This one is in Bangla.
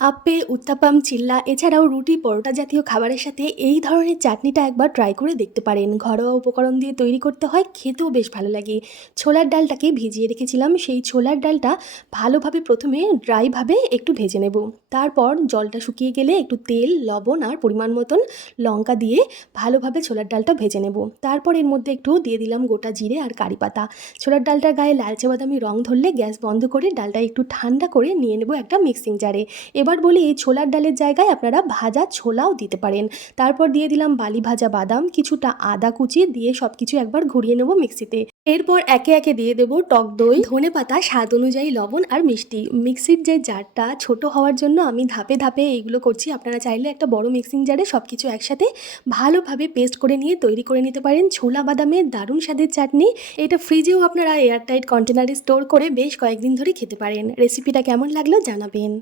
আপ্পে, উত্তাপাম, চিল্লা এছাড়াও রুটি, পরোটা জাতীয় খাবারের সাথে এই ধরনের চাটনিটা একবার ট্রাই করে দেখতে পারেন। ঘরোয়া উপকরণ দিয়ে তৈরি করতে হয়, খেতেও বেশ ভালো লাগে। ছোলার ডালটাকে ভিজিয়ে রেখেছিলাম, সেই ছোলার ডালটা ভালোভাবে প্রথমে ড্রাইভাবে একটু ভেজে নেব। তারপর জলটা শুকিয়ে গেলে একটু তেল, লবণ আর পরিমাণ মতন লঙ্কা দিয়ে ভালোভাবে ছোলার ডালটা ভেজে নেব। তারপর এর মধ্যে একটু দিয়ে দিলাম গোটা জিরে আর কারি পাতা। ছোলার ডালটার গায়ে লালচে বাদামি রং ধরলে গ্যাস বন্ধ করে ডালটা একটু ঠান্ডা করে নিয়ে নেব একটা মিক্সিং জারে। এবার বলি, এই ছোলার ডালের জায়গায় আপনারা ভাজা ছোলাও দিতে পারেন। তারপর দিয়ে দিলাম বালি ভাজা বাদাম, কিছুটা আদা কুচি দিয়ে সব কিছু একবার ঘুরিয়ে নেব মিক্সিতে। এরপর একে একে দিয়ে দেব টক দই, ধনেপাতা, স্বাদ অনুযায়ী লবণ আর মিষ্টি। মিক্সির যে জারটা ছোট হওয়ার জন্য আমি ধাপে ধাপে এইগুলো করছি। আপনারা চাইলে একটা বড় মিক্সিং জারে সব কিছু একসাথে ভালোভাবে পেস্ট করে নিয়ে তৈরি করে নিতে পারেন ছোলা বাদামের দারুণ স্বাদের চাটনি। এটা ফ্রিজেও আপনারা এয়ারটাইট কন্টেনারে স্টোর করে বেশ কয়েকদিন ধরে খেতে পারেন। রেসিপিটা কেমন লাগলো জানাবেন।